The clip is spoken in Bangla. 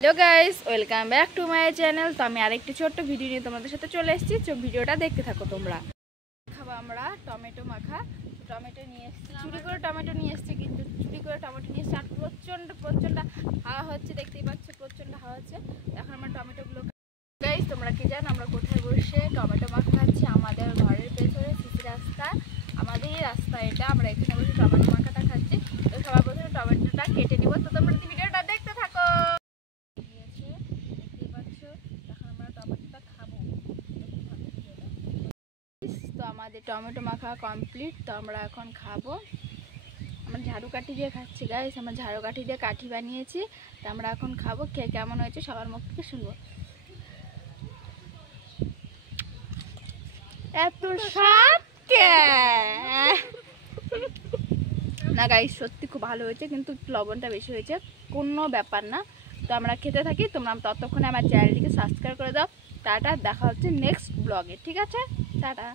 Hello guys, welcome back to my channel. তো আমি আরেকটি ছোট্ট ভিডিও নিয়ে তোমাদের সাথে চলে এসেছি। তো ভিডিওটা দেখতে থাকো তোমরা। খাবো আমরা টমেটো মাখা। টমেটো নিয়ে এসেছি, চুরি করে টমেটো নিয়ে এসেছি, কিন্তু চুরি করে টমেটো নিয়ে এসেছি। আর প্রচণ্ড হাওয়া হচ্ছে, দেখতেই পাচ্ছ, প্রচণ্ড হাওয়া হচ্ছে। এখন আমরা টমেটোগুলো গাইস, তোমরা কি জানো আমরা কোথায় বসে টমেটো মাখা খাচ্ছি? আমাদের ঘরের পেছনে সিসি রাস্তা, আমাদেরই রাস্তা এটা। আমরা এখানে বসে টমেটো মাখাটা খাচ্ছি। তো সবার প্রথমে টমেটোটা কেটে নিব। তো তোমরা ভিডিওটা দেখতে থাকো। তো আমাদের টমেটো মাখা কমপ্লিট। তো আমরা এখন খাবো। আমরা ঝাড়ু কাঠি দিয়ে খাচ্ছি গাইস, আমরা ঝাড়ু কাঠি দিয়ে কাঠি বানিয়েছি। তো আমরা এখন খাবো, খেয়ে কেমন হয়েছে সবার মুখ থেকে শুনবো। এত স্বাদ না গাইস, সত্যি খুব ভালো হয়েছে, কিন্তু লবণটা বেশি হয়েছে, কোনো ব্যাপার না। তো আমরা খেতে থাকি, তোমরা ততক্ষণে আমার চ্যানেলটিকে সাবস্ক্রাইব করে দাও। টাটা, দেখা হচ্ছে নেক্সট ব্লগে, ঠিক আছে? টাটা।